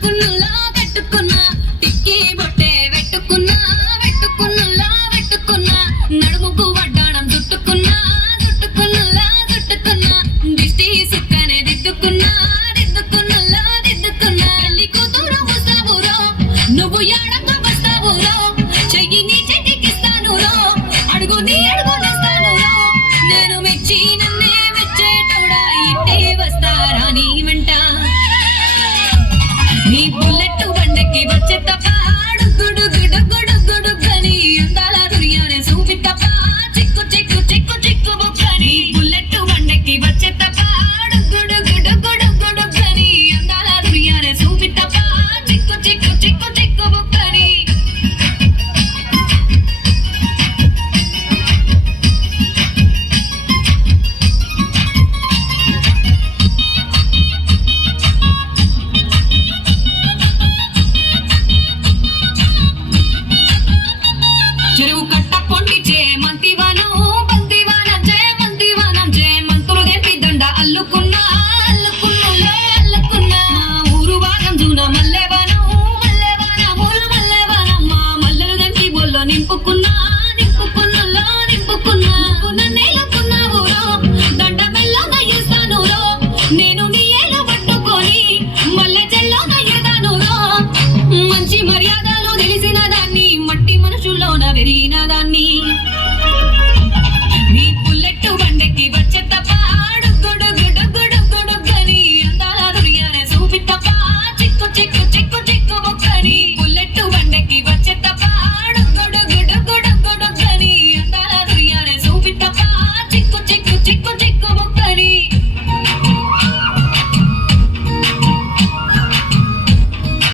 కట్టుకున్నలా కట్టుకున్నా టిక్కీ బొట్టే పెట్టుకున్నా పెట్టుకున్నలా పెట్టుకున్నా నడుముకు వడ్డాణం చుట్టుకున్నా చుట్టుకున్నలా చుట్టుకున్నా దిష్టి సుక్కనే దిద్దుకున్నా దిద్దుకున్నలా దిద్దుకున్నా పెళ్లి కూతురు ముస్తాబురో నువ్వు